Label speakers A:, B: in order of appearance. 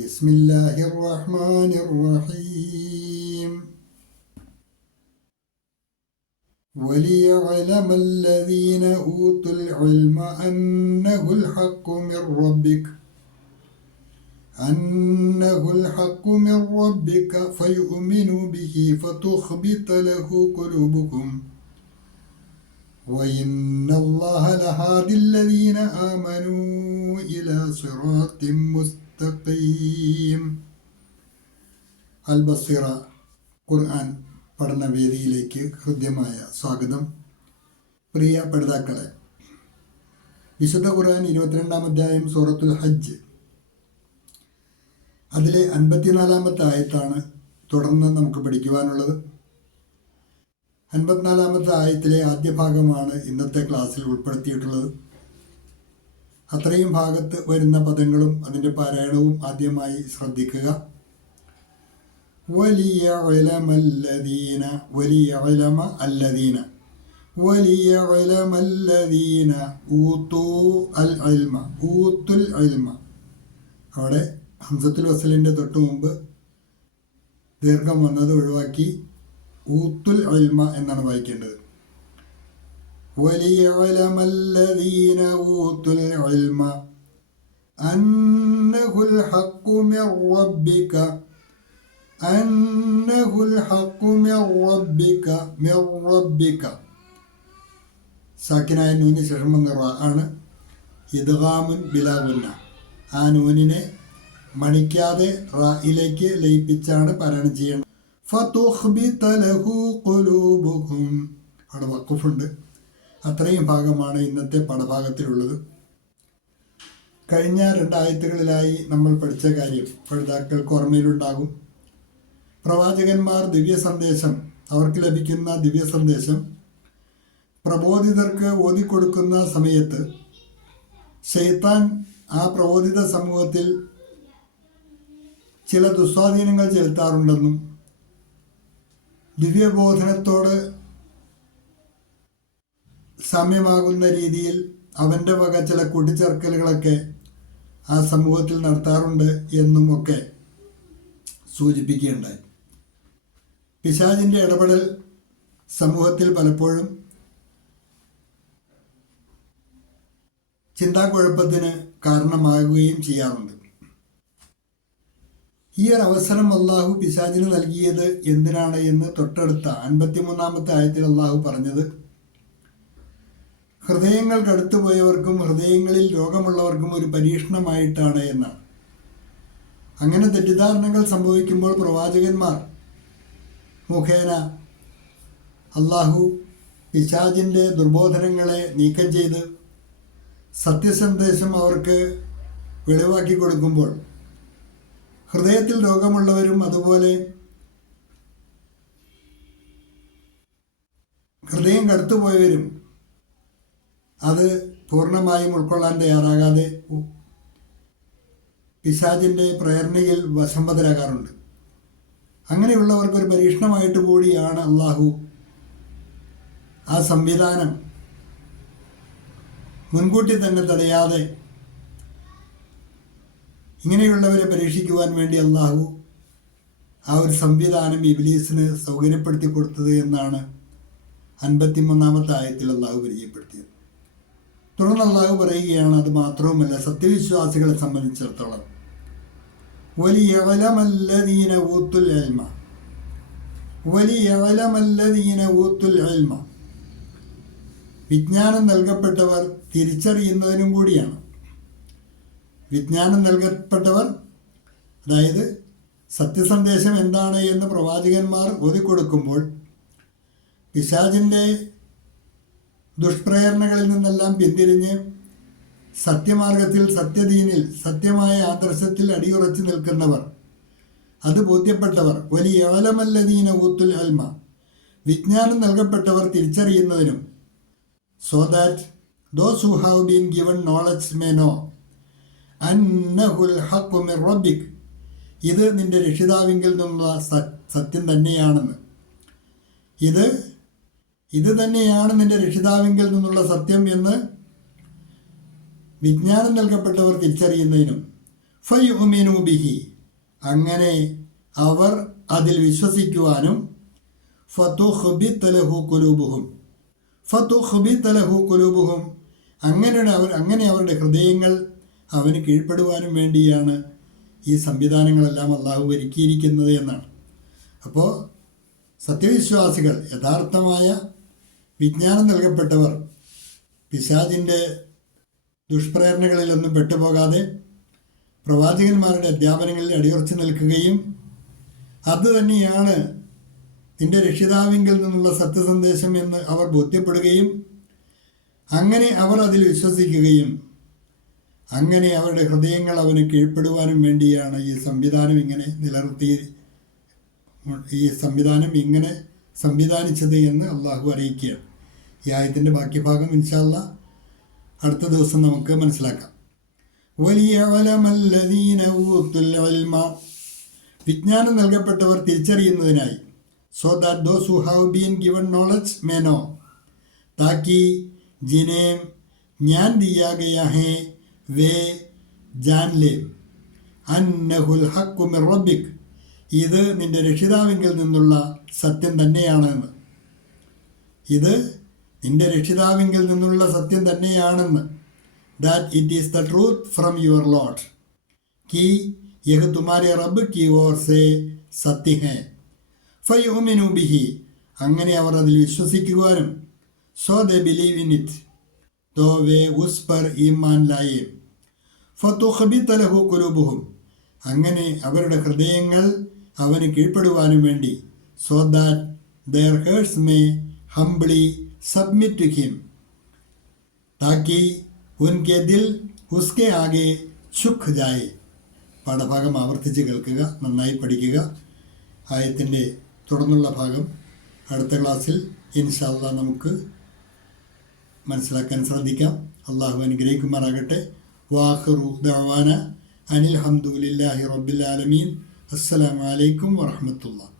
A: بسم الله الرحمن الرحيم. وليعلم الذين أوتوا العلم أنه الحق من ربك أنه الحق من ربك فيؤمنوا به فتخبت له قلوبكم. وإن الله لهادي الذين آمنوا إلى صراط مستقيم അൽബസിറ ഖുർആൻ പഠനവേദിയിലേക്ക് ഹൃദ്യമായ സ്വാഗതം. പ്രിയ പഠിതാക്കളെ വിശുദ്ധ ഖുർആൻ ഇരുപത്തിരണ്ടാം അധ്യായം സൂറത്തുൽ ഹജ്ജ്. അതിലെ അൻപത്തിനാലാമത്തെ ആയത്താണ് തുടർന്ന് നമുക്ക് പഠിക്കുവാനുള്ളത്. അൻപത്തിനാലാമത്തെ ആയത്തിലെ ആദ്യ ഭാഗമാണ് ഇന്നത്തെ ക്ലാസ്സിൽ ഉൾപ്പെടുത്തിയിട്ടുള്ളത്. അത്രയും ഭാഗത്ത് വരുന്ന പദങ്ങളും അതിന്റെ പാരായണവും ആദ്യമായി ശ്രദ്ധിക്കുക. വലിയ വിലമല്ലദീന വലിയ വിലമ അല്ലദീന. വലിയ വിലമല്ലദീന ഊത്തു അൽ അൽമ ഊത്തുൽ അൽമ. അവിടെ ഹംസത്തുൽ വസലിന്റെ തൊട്ട് മുമ്പ് ദീർഘം വന്നത് ഒഴിവാക്കി ഊത്തുൽ അൽമ എന്നാണ് വായിക്കേണ്ടത്. وليعلم الذين أوتوا العلم أنه الحق من ربك أنه الحق من ربك من ربك സാക്കിനായ നൂന് ശേഷം വന്ന റ ആണ് ഇദ്ഗാമുൻ ബിലാവുന്ന ആ നൂനിനെ മണിക്കാതെ റയിലേക്ക് ലയിപ്പിച്ചാണ് പാരായണം ചെയ്യേണ്ടത് ഫതുഖ്ബിത ലഹു ഖുലൂബുഹും അവിടെ വഖഫുണ്ട് അത്രയും ഭാഗമാണ് ഇന്നത്തെ പാഠഭാഗത്തിലുള്ളത്. കഴിഞ്ഞ രണ്ടായത്തുകളിലായി നമ്മൾ പഠിച്ച കാര്യം പഠിതാക്കൾക്ക് ഓർമ്മയിലുണ്ടാകും. പ്രവാചകന്മാർ ദിവ്യ സന്ദേശം അവർക്ക് ലഭിക്കുന്ന ദിവ്യ സന്ദേശം പ്രബോധിതർക്ക് ഓതിക്കൊടുക്കുന്ന സമയത്ത് ശൈത്താൻ ആ പ്രബോധിത സമൂഹത്തിൽ ചില ദുസ്വാധീനങ്ങൾ ചെലുത്താറുണ്ടെന്നും ദിവ്യബോധനത്തോട് സാമ്യമാകുന്ന രീതിയിൽ അവന്റെ വക ചില കൂട്ടിച്ചേർക്കലുകളൊക്കെ ആ സമൂഹത്തിൽ നടത്താറുണ്ട് എന്നും ഒക്കെ സൂചിപ്പിക്കുകയുണ്ടായി. പിശാജിന്റെ ഇടപെടൽ സമൂഹത്തിൽ പലപ്പോഴും ചിന്താക്കുഴപ്പത്തിന് കാരണമാകുകയും ചെയ്യാറുണ്ട്. ഈ ഒരു അവസരം അള്ളാഹു പിശാജിന് നൽകിയത് എന്തിനാണ് എന്ന് തൊട്ടടുത്ത അൻപത്തിമൂന്നാമത്തെ ആയത്തിൽ അള്ളാഹു പറഞ്ഞത് ഹൃദയങ്ങൾ കടുത്തുപോയവർക്കും ഹൃദയങ്ങളിൽ രോഗമുള്ളവർക്കും ഒരു പരീക്ഷണമായിട്ടാണ് എന്നാണ്. അങ്ങനെ തെറ്റിദ്ധാരണകൾ സംഭവിക്കുമ്പോൾ പ്രവാചകന്മാർ മുഖേന അള്ളാഹു പിശാജിന്റെ ദുർബോധനങ്ങളെ നീക്കം ചെയ്ത് സത്യസന്ദേശം അവർക്ക് വെളിവാക്കി കൊടുക്കുമ്പോൾ ഹൃദയത്തിൽ രോഗമുള്ളവരും അതുപോലെ ഹൃദയം കടുത്തുപോയവരും അത് പൂർണമായും ഉൾക്കൊള്ളാൻ തയ്യാറാകാതെ പിശാജിന്റെ പ്രേരണയിൽ വശംവതരാകാറുണ്ട് അങ്ങനെയുള്ളവർക്കൊരു പരീക്ഷണമായിട്ട് കൂടിയാണ് അള്ളാഹു ആ സംവിധാനം മുൻകൂട്ടി തന്നെ തടയാതെ ഇങ്ങനെയുള്ളവരെ പരീക്ഷിക്കുവാൻ വേണ്ടി അള്ളാഹു ആ ഒരു സംവിധാനം ഇബിലീസിന് സൗകര്യപ്പെടുത്തി കൊടുത്തത് എന്നാണ് അൻപത്തിമൂന്നാമത്തെ ആയത്തിൽ അള്ളാഹു പരിചയപ്പെടുത്തിയത്. തുടർന്ന് അള്ളാഹു പറയുകയാണ് അത് മാത്രവുമല്ല സത്യവിശ്വാസികളെ സംബന്ധിച്ചിടത്തോളം. വലിയവലമല്ലദീന ഊത്തുൽ അൽമ വലിയവലമല്ലദീന ഊത്തുൽ അൽമ വിജ്ഞാനം നൽകപ്പെട്ടവർ തിരിച്ചറിയുന്നതിനും കൂടിയാണ്. വിജ്ഞാനം നൽകപ്പെട്ടവർ അതായത് സത്യസന്ദേശം എന്താണ് എന്ന് പ്രവാചകന്മാർ ഓതിക്കൊടുക്കുമ്പോൾ പിശാജിന്റെ ദുഷ്പ്രേരണകളിൽ നിന്നെല്ലാം പിന്തിരിഞ്ഞ് സത്യമാർഗത്തിൽ സത്യദീനിൽ സത്യമായ ആദർശത്തിൽ അടിയുറച്ചു നിൽക്കുന്നവർ അത് ബോധ്യപ്പെട്ടവർ വലിയ അവലമല്ലദീന ഊത്തുൽ അൽമ. വിജ്ഞാനം നൽകപ്പെട്ടവർ തിരിച്ചറിയുന്നതിനും so that those who have been given knowledge may know അന്നഹുൽ ഇത് നിന്റെ രക്ഷിതാവിങ്കിൽ നിന്നുള്ള സത്യം തന്നെയാണെന്ന്. ഇത് ഇത് തന്നെയാണ് നിന്റെ രക്ഷിതാവിങ്കിൽ നിന്നുള്ള സത്യം എന്ന് വിജ്ഞാനം നൽകപ്പെട്ടവർ തിരിച്ചറിയുന്നതിനും. ഫയുമിനു ബിഹി. അങ്ങനെ അവർ അതിൽ വിശ്വസിക്കുവാനും ഫതുഹ്ബിത്തലഹു കുലൂബുഹും ഫതുഹ്ബിത്തലഹു കുലൂബുഹും അങ്ങനെ അവർ അങ്ങനെ അവരുടെ ഹൃദയങ്ങൾ അവന് കീഴ്പ്പെടുവാനും വേണ്ടിയാണ് ഈ സംവിധാനങ്ങളെല്ലാം അള്ളാഹു ഒരുക്കിയിരിക്കുന്നത് എന്നാണ്. അപ്പോൾ സത്യവിശ്വാസികൾ യഥാർത്ഥമായ വിജ്ഞാനം നൽകപ്പെട്ടവർ പിശാജിന്റെ ദുഷ്പ്രേരണകളിലൊന്നും പെട്ടുപോകാതെ പ്രവാചകന്മാരുടെ അധ്യാപനങ്ങളിൽ അടിയുറച്ചു നിൽക്കുകയും അത് തന്നെയാണ് നിന്റെ രക്ഷിതാവിങ്കിൽ നിന്നുള്ള സത്യസന്ദേശം എന്ന് അവർ ബോധ്യപ്പെടുകയും അങ്ങനെ അവർ അതിൽ വിശ്വസിക്കുകയും അങ്ങനെ അവരുടെ ഹൃദയങ്ങൾ അവന് കീഴ്പ്പെടുവാനും വേണ്ടിയാണ് ഈ സംവിധാനം ഇങ്ങനെ നിലനിർത്തി ഈ സംവിധാനം ഇങ്ങനെ സംവിധാനിച്ചത് എന്ന് അള്ളാഹു അറിയിക്കുകയാണ്. ഈ ആയത്തിന്റെ ബാക്കി ഭാഗം ഇൻഷാല്ല അടുത്ത ദിവസം നമുക്ക് മനസ്സിലാക്കാം. വലിയ വിജ്ഞാനം നൽകപ്പെട്ടവർ തിരിച്ചറിയുന്നതിനായി. So that those who have been given knowledge may know താക്കി ജിനേം ഞാൻ ദിയാകയാഹേ വേ ജാൻ ലേം. അന്നഹുൽ ഹക്കുമിർ റബ്ബിക്. ഇത് നിന്റെ രക്ഷിതാവിങ്കിൽ നിന്നുള്ള സത്യം തന്നെയാണ് ഇത് നിന്റെ രക്ഷിതാവിങ്കിൽ നിന്നുള്ള സത്യം തന്നെയാണെന്ന്. That it is the truth from your Lord കി യഹ് തുമാരെ റബ്ബ് കി ഓർ സേ സത്യഹേ ഫയോമിനു ബിഹി അങ്ങനെ അവർ അതിൽ വിശ്വസിക്കുവാനും so they believe in it ദോ വേ ഉസ് പർ ഈമാൻ ലായേ ഫത്തുഹബിത്തലഹു കുലുബുഹും അങ്ങനെ അവരുടെ ഹൃദയങ്ങൾ അവന് കീഴ്പ്പെടുവാനും വേണ്ടി so that their hearts may humbly submit to him. താക്കി ഉൻകെ ദിൽ ഉസ്കെ ആകെ ഷുഖ് ജായേ. പാഠഭാഗം ആവർത്തിച്ച് കേൾക്കുക നന്നായി പഠിക്കുക. ആയത്തിന്റെ തുടർന്നുള്ള ഭാഗം അടുത്ത ക്ലാസ്സിൽ ഇൻഷാല്ല നമുക്ക് മനസ്സിലാക്കാൻ ശ്രദ്ധിക്കാം അള്ളാഹു അനുഗ്രഹിക്കുമാറാകട്ടെ. വാഹറു ദവാന അനിൽ ഹംദുലില്ലാഹി റബ്ബിൽ ആലമീൻ. അസ്സലാമലൈക്കും വറഹമത്തുള്ള.